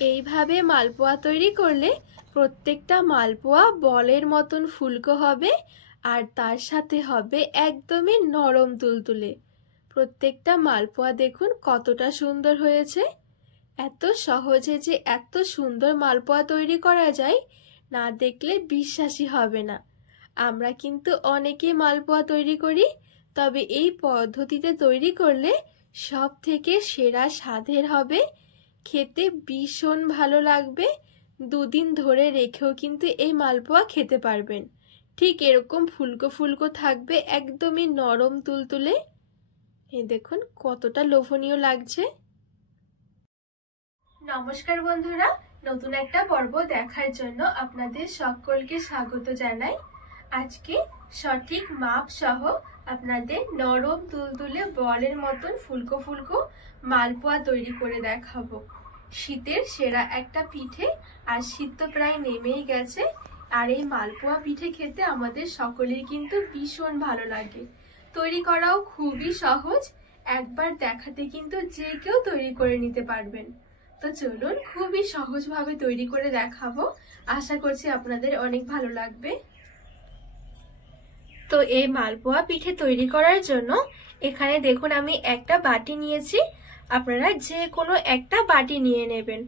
এইভাবে মালপোয়া তৈরি করলে প্রত্যেকটা মালপোয়া বলের মতন ফুলকো হবে আর তার সাথে হবে একদমই নরম তুলতুলে। প্রত্যেকটা মালপোয়া দেখুন কতটা সুন্দর হয়েছে। এত সহজে যে এত সুন্দর মালপোয়া তৈরি করা যায় না দেখলে বিশ্বাসই হবে না। আমরা কিন্তু অনেকেই মালপোয়া তৈরি করি, তবে এই পদ্ধতিতে তৈরি করলে সব থেকে সেরা স্বাদের হবে, খেতে ভীষণ ভালো লাগবে। দুদিন ধরে রেখেও কিন্তু এই মালপোয়া খেতে পারবেন। ঠিক এরকম ফুলকো ফুলকো থাকবে, একদমই নরম তুলতুলে। এই দেখুন কতটা লোভনীয় লাগছে। নমস্কার বন্ধুরা, নতুন একটা পর্ব দেখার জন্য আপনাদের সকলকে স্বাগত জানাই। আজকে সঠিক মাপ সহ আপনাদের নরম তুলতুলে বলের মতন ফুলকো ফুলকো মালপোয়া তৈরি করে দেখাবো। শীতের সেরা একটা পিঠে, আর শীত তো প্রায় নেমেই গেছে। আর এই মালপোয়া পিঠে খেতে আমাদের সকলের কিন্তু ভীষণ ভালো লাগে। তৈরি করাও খুবই সহজ, একবার দেখাতে কিন্তু যে কেউ তৈরি করে নিতে পারবেন। তো চলুন খুবই সহজভাবে তৈরি করে দেখাবো, আশা করছি আপনাদের অনেক ভালো লাগবে। তো এই মালপোয়া পিঠে তৈরি করার জন্য এখানে দেখুন আমি একটা বাটি নিয়েছি, আপনারা যে কোনো একটা বাটি নিয়ে নেবেন।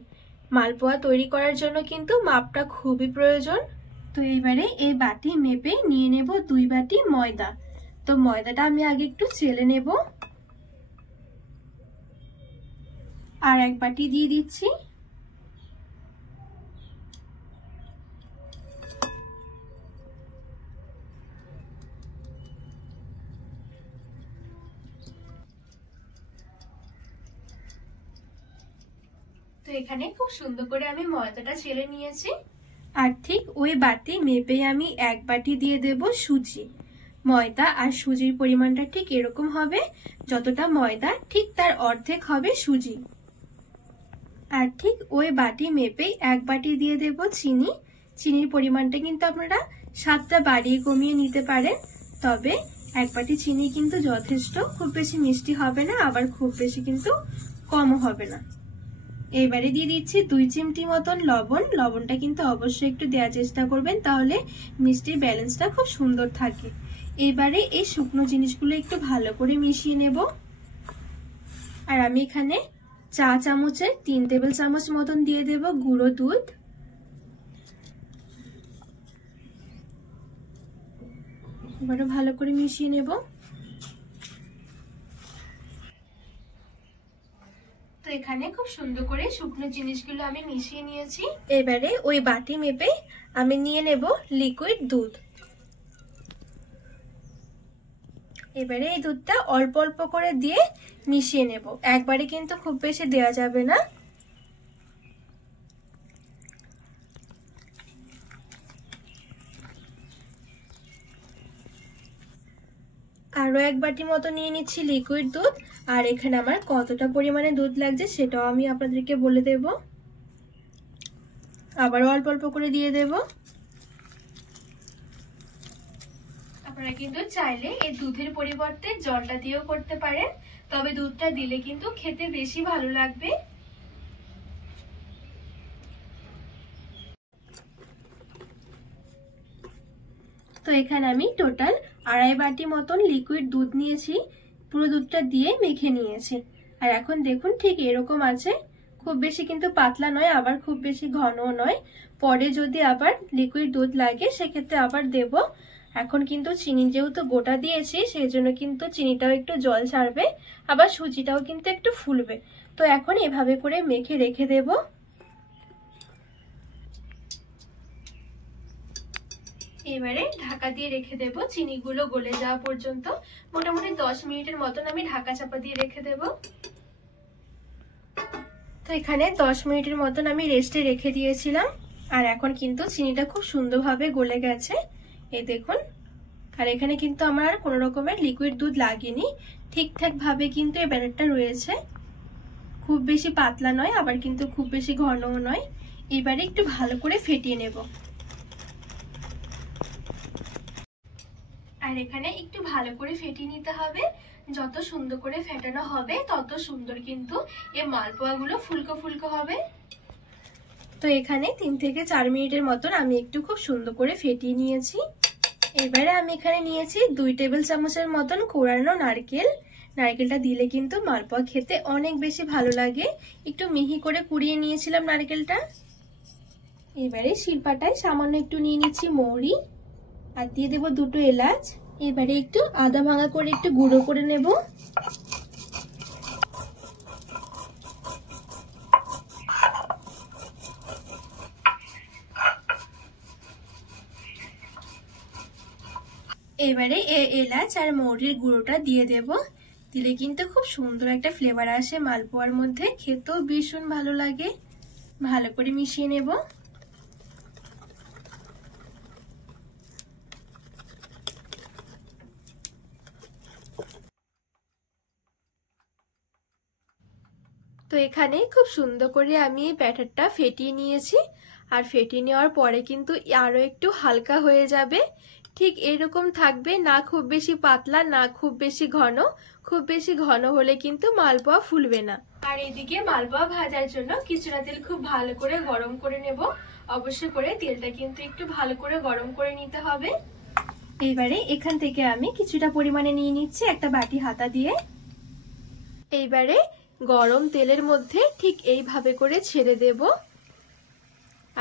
মালপোয়া তৈরি করার জন্য কিন্তু মাপটা খুবই প্রয়োজন। তো এইবারে এই বাটি মেপে নিয়ে নেব 2 বাটি ময়দা। তো ময়দাটা আমি আগে একটু চেলে নেব, আর 1 বাটি দিয়ে দিচ্ছি। তো এখানে খুব সুন্দর করে আমি ময়দাটা চেলে নিয়েছি। আর ঠিক ওই বাটি মেপে আমি 1 বাটি দিয়ে দেব সুজি। ময়দা আর সুজির পরিমাণটা ঠিক এরকম হবে, যতটা ময়দা ঠিক তার অর্ধেক হবে সুজি। আর ঠিক ওই বাটি মেপে 1 বাটি দিয়ে দেব চিনি। চিনির পরিমাণটা কিন্তু আপনারা স্বাদটা বাড়িয়ে কমিয়ে নিতে পারেন, তবে 1 বাটি চিনি কিন্তু যথেষ্ট। খুব বেশি মিষ্টি হবে না, আবার খুব বেশি কিন্তু কমও হবে না। এবারে দিয়ে দিচ্ছি 2 চিমটি মতন লবণ। লবণটা কিন্তু অবশ্যই একটু দেওয়ার চেষ্টা করবেন, তাহলে মিষ্টির ব্যালেন্সটা খুব সুন্দর থাকে। এবারে এই শুকনো জিনিসগুলো একটু ভালো করে মিশিয়ে নেব। আর আমি এখানে চা চামচের 3 টেবিল চামচ মতন দিয়ে দেব গুঁড়ো দুধ। এবারে ভালো করে মিশিয়ে নেব। তো এখানে খুব সুন্দর করে শুকনো জিনিসগুলো আমি মিশিয়ে নিয়েছি। এবারে ওই বাটি মেপে আমি নিয়ে নেব লিকুইড দুধ। এবারে এই দুধটা অল্প অল্প করে দিয়ে মিশিয়ে নেব, একবারে কিন্তু খুব বেশি দেওয়া যাবে না। আরো 1 বাটি মতো নিয়ে নিচ্ছি লিকুইড দুধ। আর এখানে আমার কতটা পরিমাণে দুধ লাগছে সেটাও আমি আপনাদেরকে বলে দেব। আবার অল্প অল্প করে দিয়ে দেব। আপনারা কিন্তু চাইলে এই দুধের পরিবর্তে জলটা দিয়েও করতে পারেন, তবে দুধটা দিলে কিন্তু খেতে বেশি ভালো লাগবে। তো এখানে আমি টোটাল 2.5 বাটি মতন লিকুইড দুধ নিয়েছি, পুরো দুধটা দিয়ে মেখে নিয়েছি। আর এখন দেখুন ঠিক এরকম আছে, খুব বেশি কিন্তু পাতলা নয়, আবার খুব বেশি ঘনও নয়। পরে যদি আবার লিকুইড দুধ লাগে সেক্ষেত্রে আবার দেব। এখন কিন্তু চিনি যেহেতু গোটা দিয়েছি সেই জন্য কিন্তু চিনিটাও একটু জল ছাড়বে, আবার সুজিটাও কিন্তু একটু ফুলবে। তো এখন এভাবে করে মেখে রেখে দেব। এবারে ঢাকা দিয়ে রেখে দেব চিনিগুলো গলে যাওয়া পর্যন্ত। মোটামুটি 10 মিনিটের মতন আমি ঢাকা চাপা দিয়ে রেখে দেব। তো এখানে 10 মিনিটের মতন আমি রেস্টে রেখে দিয়েছিলাম, আর এখন কিন্তু চিনিটা খুব সুন্দরভাবে গলে গেছে, এই দেখুন। আর এখানে কিন্তু আমার কোনো রকমের লিকুইড দুধ লাগেনি, ঠিকঠাক ভাবে কিন্তু এই ব্যাটারটা রয়েছে। খুব বেশি পাতলা নয়, আবার কিন্তু খুব বেশি ঘনও নয়। এবারে একটু ভালো করে ফেটিয়ে নেব। আর এখানে একটু ভালো করে ফেটিয়ে নিতে হবে। যত সুন্দর করে ফেটানো হবে তত সুন্দর কিন্তু এই মালপোয়াগুলো ফুলকো ফুলকো হবে। তো এখানে 3 থেকে 4 মিনিটের মতন আমি একটু খুব সুন্দর করে ফেটিয়ে নিয়েছি। এবারে আমি এখানে নিয়েছি 2 টেবিল চামচের মতন কোরানো নারকেল। নারকেলটা দিলে কিন্তু মালপোয়া খেতে অনেক বেশি ভালো লাগে। একটু মিহি করে কুড়িয়ে নিয়েছিলাম নারকেলটা। এবারে শিলপাটায় সামান্য একটু নিয়ে নিচ্ছি মৌরি আর দিয়ে দেবো 2টো এলাচ। এবারে একটু আদা ভাঙা করে একটু গুঁড়ো করে নেব। এবারে এলাচ আর মৌরির গুঁড়োটা দিয়ে দেব। দিলে কিন্তু খুব সুন্দর একটা ফ্লেভার আসে মালপোয়ার মধ্যে, খেতেও ভীষণ ভালো লাগে। ভালো করে মিশিয়ে নেব। তো এখানে খুব সুন্দর করে আমি এই ব্যাটারটা ফেটিয়ে নিয়েছি। আর ফেটিয়ে নেওয়ার পরে কিন্তু আরো একটু হালকা হয়ে যাবে। ঠিক এরকম থাকবে, না খুব বেশি পাতলা না খুব বেশি ঘন। খুব বেশি ঘন হলে কিন্তু মালপোয়া ফুলবে না। আর এদিকে মালপোয়া ভাজার জন্য কিছুটা তেল খুব ভালো করে গরম করে নেব। অবশ্যই করে তেলটা কিন্তু একটু ভালো করে গরম করে নিতে হবে। এইবারে এখান থেকে আমি কিছুটা পরিমাণে নিয়ে নিচ্ছি একটা বাটি হাতা দিয়ে। এইবারে গরম তেলের মধ্যে ঠিক এইভাবে করে ছেড়ে দেব।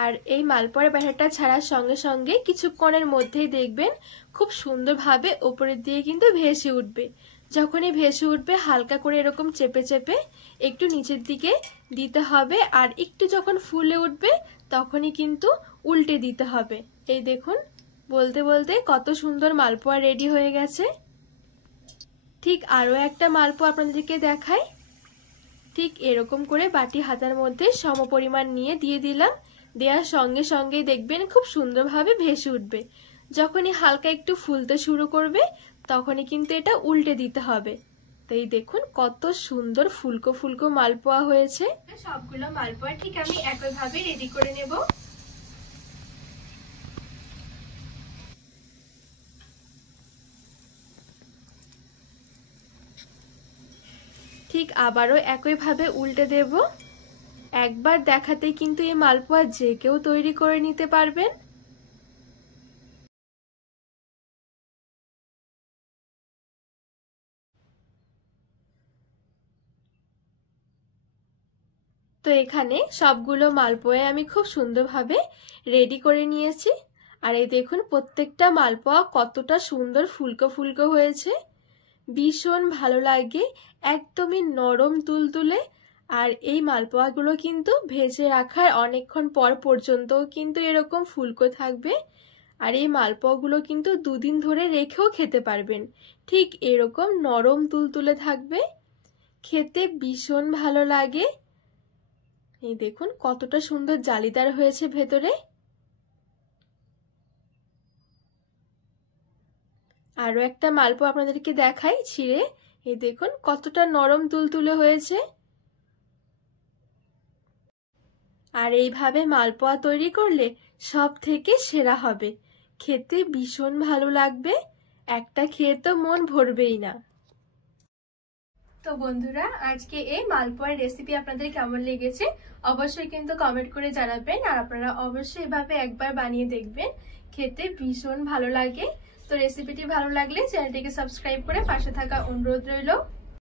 আর এই মালপোয়ার ব্যাটারটা ছাড়ার সঙ্গে সঙ্গে কিছুক্ষণের মধ্যেই দেখবেন খুব সুন্দরভাবে উপরের দিকে কিন্তু ভেসে উঠবে। যখনই ভেসে উঠবে হালকা করে এরকম চেপে চেপে একটু নিচের দিকে দিতে হবে। আর একটু যখন ফুলে উঠবে তখনই কিন্তু উল্টে দিতে হবে। এই দেখুন বলতে বলতে কত সুন্দর মালপোয়া রেডি হয়ে গেছে। ঠিক আরো একটা মালপোয়া আপনাদেরকে দেখাই। ঠিক এরকম করে বাটি হাতার মধ্যে সমপরিমাণ নিয়ে দিয়ে দিলাম। দেওয়ার সঙ্গে সঙ্গেই দেখবেন খুব সুন্দরভাবে ভেসে উঠবে। যখনই হালকা একটু ফুলতে শুরু করবে তখনই কিন্তু এটা উল্টে দিতে হবে। তো এই দেখুন কত সুন্দর ফুলকো ফুলকো মালপোয়া হয়েছে। সবগুলো মালপোয়া ঠিক আমি একইভাবে রেডি করে নেব। ঠিক আবারও একইভাবে উল্টে দেব। একবার দেখাতেই কিন্তু এই মালপোয়া যে কেউ তৈরি করে নিতে পারবেন। তো এখানে সবগুলো মালপোয়া আমি খুব সুন্দরভাবে রেডি করে নিয়েছি। আর এই দেখুন প্রত্যেকটা মালপোয়া কতটা সুন্দর ফুলকো ফুলকো হয়েছে, ভীষণ ভালো লাগে, একদমই নরম তুলতুলে। আর এই মালপোয়াগুলো কিন্তু ভেজে রাখার অনেকক্ষণ পর পর্যন্তও কিন্তু এরকম ফুলকো থাকবে। আর এই মালপোয়াগুলো কিন্তু 2 দিন ধরে রেখেও খেতে পারবেন, ঠিক এরকম নরম তুলতুলে থাকবে, খেতে ভীষণ ভালো লাগে। এই দেখুন কতটা সুন্দর জালিদার হয়েছে ভেতরে। আরো একটা মালপোয়া আপনাদেরকে দেখাই ছিঁড়ে। এই দেখুন কতটা নরম তুলতুলে হয়েছে। আর এইভাবে মালপোয়া তৈরি করলে সব থেকে সেরা হবে, খেতে ভীষণ ভালো লাগবে, একটা খেয়ে তো মন ভরবেই না। তো বন্ধুরা আজকে এই মালপোয়ার রেসিপি আপনাদের কেমন লেগেছে অবশ্যই কিন্তু কমেন্ট করে জানাবেন। আর আপনারা অবশ্যই এভাবে একবার বানিয়ে দেখবেন, খেতে ভীষণ ভালো লাগে। তো রেসিপিটি ভালো লাগলে চ্যানেলটিকে সাবস্ক্রাইব করে পাশে থাকা অনুরোধ রইল।